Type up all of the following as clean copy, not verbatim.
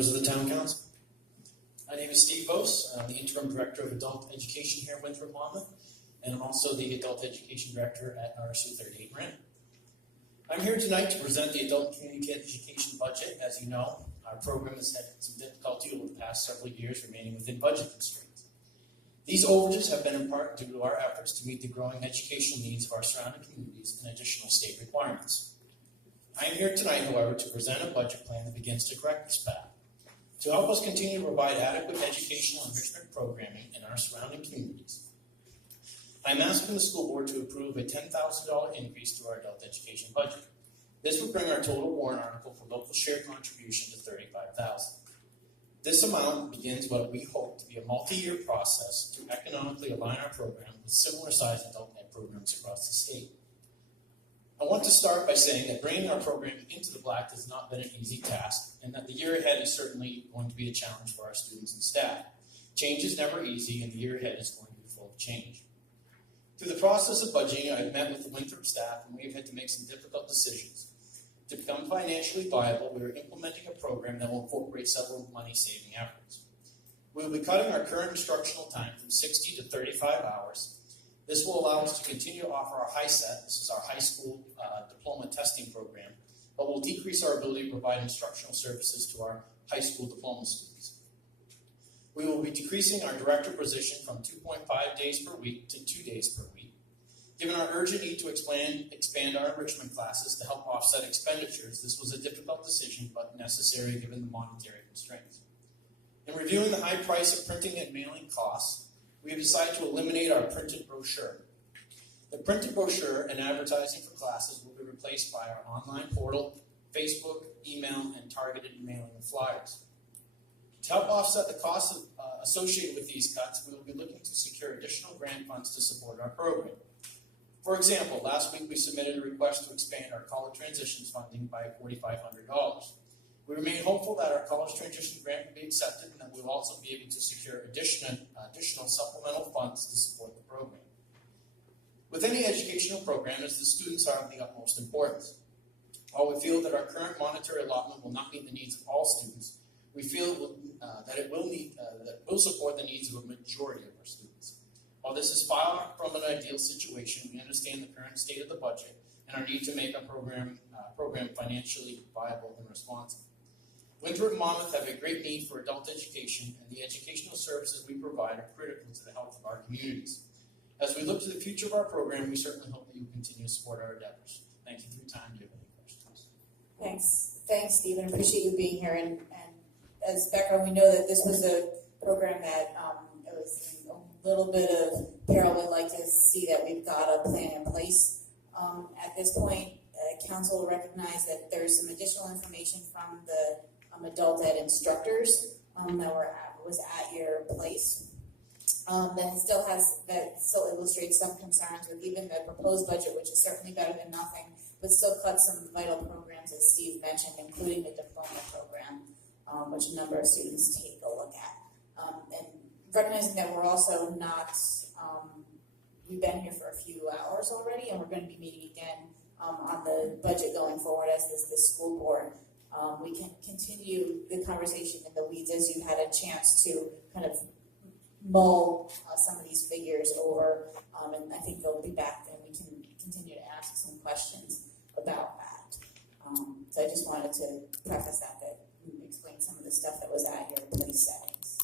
members of the Town Council. My name is Steve Bose. I'm the Interim Director of Adult Education here at Winthrop Maine, and I'm also the Adult Education Director at RSU 38 Marin. I'm here tonight to present the Adult Community Education budget. As you know, our program has had some difficulty over the past several years remaining within budget constraints. These overages have been in part due to our efforts to meet the growing educational needs of our surrounding communities and additional state requirements. I am here tonight, however, to present a budget plan that begins to correct this path. To help us continue to provide adequate educational enrichment programming in our surrounding communities, I am asking the school board to approve a $10,000 increase to our adult education budget. This would bring our total warrant article for local share contribution to $35,000. This amount begins what we hope to be a multi-year process to economically align our program with similar-sized adult ed programs across the state. I want to start by saying that bringing our program into the black has not been an easy task, and that the year ahead is certainly going to be a challenge for our students and staff. Change is never easy, and the year ahead is going to be full of change. Through the process of budgeting, I've met with the Winthrop staff, and we've had to make some difficult decisions. To become financially viable, we are implementing a program that will incorporate several money-saving efforts. We will be cutting our current instructional time from 60 to 35 hours. This will allow us to continue to offer our HiSET, this is our high school diploma testing program, but will decrease our ability to provide instructional services to our high school diploma students. We will be decreasing our director position from 2.5 days per week to 2 days per week. Given our urgent need to expand our enrichment classes to help offset expenditures, this was a difficult decision but necessary given the monetary constraints. In reviewing the high price of printing and mailing costs, we have decided to eliminate our printed brochure. The printed brochure and advertising for classes will be replaced by our online portal, Facebook, email, and targeted mailing of flyers. To help offset the costs associated with these cuts, we will be looking to secure additional grant funds to support our program. For example, last week we submitted a request to expand our college transitions funding by $4,500. We remain hopeful that our college transition grant will be accepted and that we will also be able to secure additional supplemental funds to support the program. With any educational program, as the students are of the utmost importance. While we feel that our current monetary allotment will not meet the needs of all students, we feel that it will support the needs of a majority of our students. While this is far from an ideal situation, we understand the current state of the budget and our need to make our program financially viable and responsive. Winthrop and Monmouth have a great need for adult education, and the educational services we provide are critical to the health of our communities. As we look to the future of our program, we certainly hope that you continue to support our endeavors. Thank you for your time. Do you have any questions? Thanks, Stephen. I appreciate you being here. And as background, we know that this was a program that it was in a little bit of peril. We'd like to see that we've got a plan in place. At this point, Council will recognize that there's some additional information from the adult ed instructors that was at your place. That still illustrates some concerns with even the proposed budget, which is certainly better than nothing, but still cuts some vital programs, as Steve mentioned, including the diploma program, which a number of students take a look at. And recognizing that we're also not, we've been here for a few hours already, and we're going to be meeting again on the budget going forward as the school board. We can continue the conversation in the weeds as you had a chance to kind of mull some of these figures over, and I think they'll be back and we can continue to ask some questions about that. So I just wanted to preface that and explain some of the stuff that was at your place settings.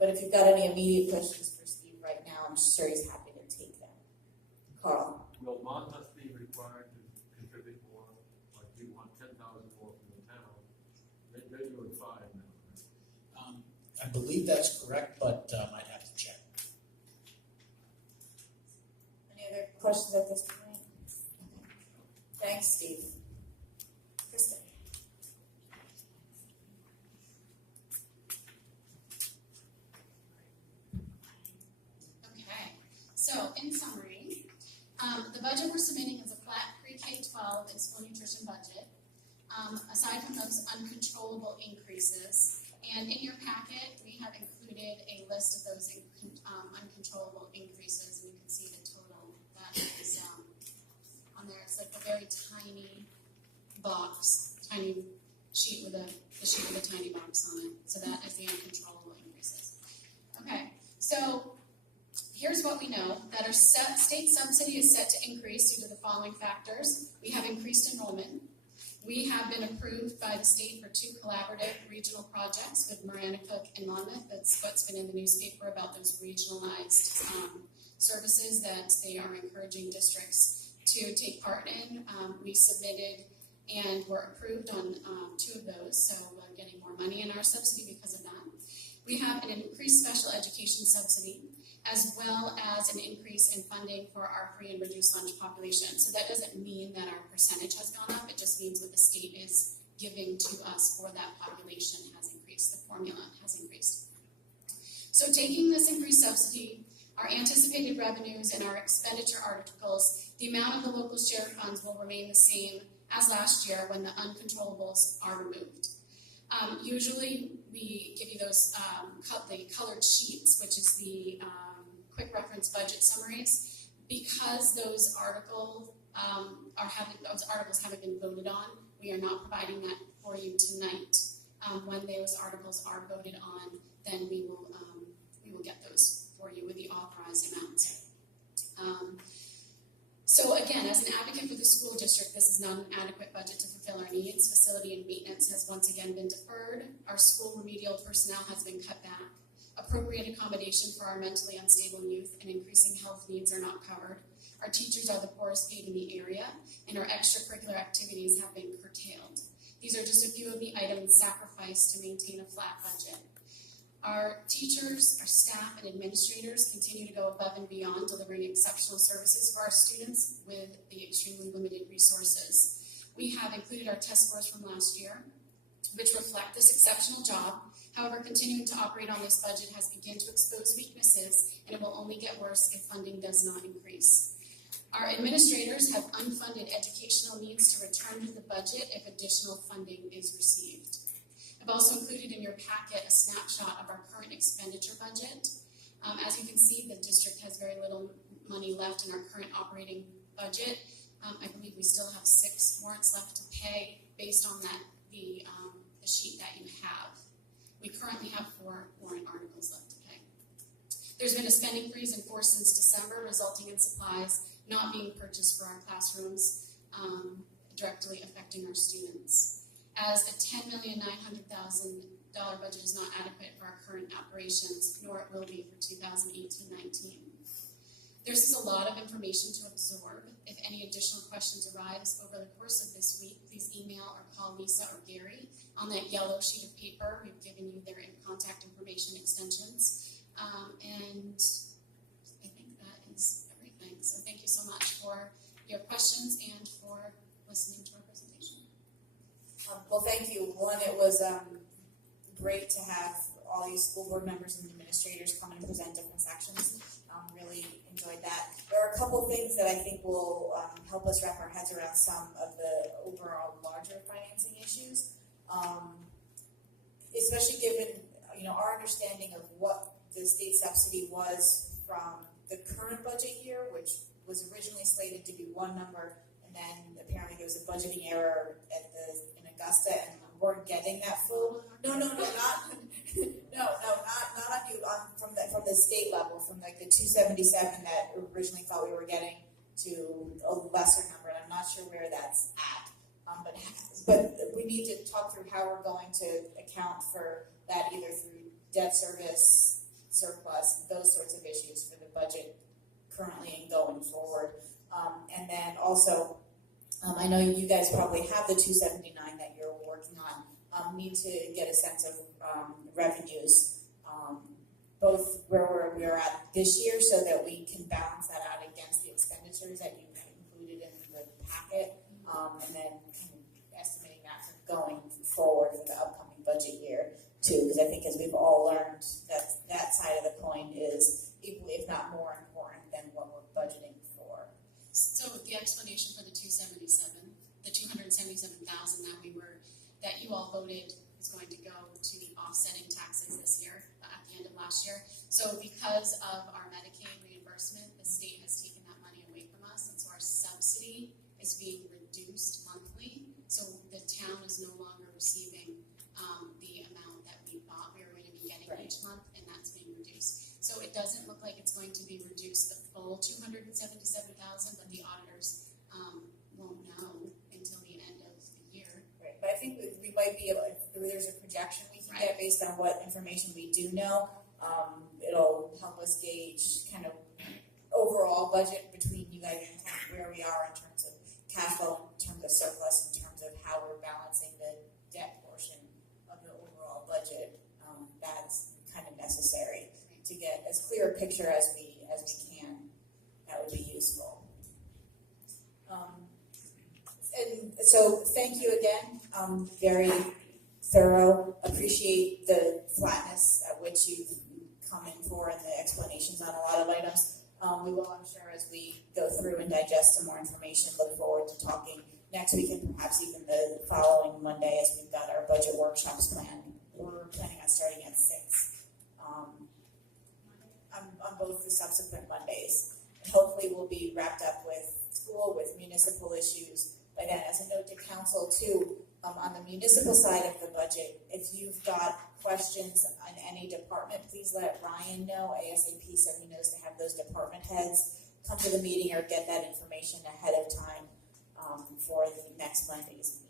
But if you've got any immediate questions for Steve right now, I'm sure he's happy to take them. Carl. Will Monmouth be required to contribute more? Like you want 10,000 more from the town. They're doing 5 now, right? I believe that's correct, but I'd have to check. Any other questions at this point? Okay. Thanks, Steve. Kristen. Okay, so in summary, the budget we're submitting is a flat pre-K-12 and school nutrition budget. Aside from those uncontrollable increases, and in your packet, we have included a list of those uncontrollable increases, and you can see the total that is on there. It's like a very tiny box, tiny sheet with a tiny box on that our state subsidy is set to increase due to the following factors. We have increased enrollment. We have been approved by the state for 2 collaborative regional projects with Maranacook and Monmouth. That's what's been in the newspaper about those regionalized services that they are encouraging districts to take part in. We submitted and were approved on 2 of those, so we're getting more money in our subsidy because of that. We have an increased special education subsidy, as well as an increase in funding for our free and reduced lunch population. So that doesn't mean that our percentage has gone up, it just means what the state is giving to us for that population has increased, the formula has increased. So taking this increased subsidy, our anticipated revenues and our expenditure articles, the amount of the local share funds will remain the same as last year when the uncontrollables are removed. Usually we give you those the colored sheets, which is the quick reference budget summaries, because those articles haven't been voted on. We are not providing that for you tonight. When those articles are voted on, then we will get those for you with the authorized amounts. So again, as an advocate for the school district, this is not an adequate budget to fulfill our needs. Facility and maintenance has once again been deferred. Our school remedial personnel has been cut back. Appropriate accommodation for our mentally unstable youth and increasing health needs are not covered. Our teachers are the poorest paid in the area, and our extracurricular activities have been curtailed. These are just a few of the items sacrificed to maintain a flat budget. Our teachers, our staff, and administrators continue to go above and beyond, delivering exceptional services for our students with the extremely limited resources. We have included our test scores from last year, which reflect this exceptional job. However, continuing to operate on this budget has begun to expose weaknesses, and it will only get worse if funding does not increase. Our administrators have unfunded educational needs to return to the budget if additional funding is received. I've also included in your packet a snapshot of our current expenditure budget. As you can see, the district has very little money left in our current operating budget. I believe we still have 6 warrants left to pay based on that the sheet that you have. We currently have 4 warrant articles left to pay. There's been a spending freeze in force since December, resulting in supplies not being purchased for our classrooms, directly affecting our students. As a $10,900,000 budget is not adequate for our current operations, nor it will be for 2018-19. This is a lot of information to absorb. If any additional questions arise over the course of this week, please email or call Lisa or Gary. On that yellow sheet of paper, we've given you their contact information extensions. And I think that is everything. So thank you so much for your questions and for listening to our presentation. Well, thank you. One, it was great to have all these school board members and administrators come and present different sections. Really enjoyed that. There are a couple things that I think will help us wrap our heads around some of the overall larger financing issues, especially given our understanding of what the state subsidy was from the current budget year, which was originally slated to be one number, and then apparently there was a budgeting error in Augusta, and we weren't getting that full. No, not on you. From the state level, from like the 277 that originally thought we were getting to a lesser number, and I'm not sure where that's at. But we need to talk through how we're going to account for that, either through debt service, surplus, those sorts of issues for the budget currently and going forward. And then also, I know you guys probably have the 279 that you're working on. Need to get a sense of revenues, both where we're at this year, so that we can balance that out against the expenditures that you included in the packet, and then kind of estimating that for going forward for the upcoming budget year too. Because I think, as we've all learned, that side of the coin is equally, if not more important than what we're budgeting for. So the explanation for the 277, the 277,000 that you all voted is going to go to the offsetting taxes this year at the end of last year. So because of our Medicaid reimbursement, the state has taken that money away from us, and so our subsidy is being reduced monthly. So the town is no longer receiving the amount that we thought we were going to be getting each month, and that's being reduced. So it doesn't look like it's going to be reduced the full $277,000, but the auditors won't know until the end of the year. Right, but I think we might be able, if there's a projection we can get based on what information we do know, it'll help us gauge kind of overall budget between you guys and where we are in terms of cash flow, in terms of surplus, in terms of how we're balancing the debt portion of the overall budget. That's kind of necessary to get as clear a picture as we can. That would be useful. And so thank you again. Very thorough. Appreciate the flatness at which you've come in for and the explanations on a lot of items. We will, I'm sure, as we go through and digest some more information, look forward to talking next week and perhaps even the following Monday as we've got our budget workshops planned. We're planning on starting at 6 on both the subsequent Mondays. And hopefully we'll be wrapped up with school, with municipal issues. But then as a note to council too, on the municipal side of the budget, if you've got questions on any department, please let Ryan know ASAP so he knows to have those department heads come to the meeting or get that information ahead of time for the next Monday's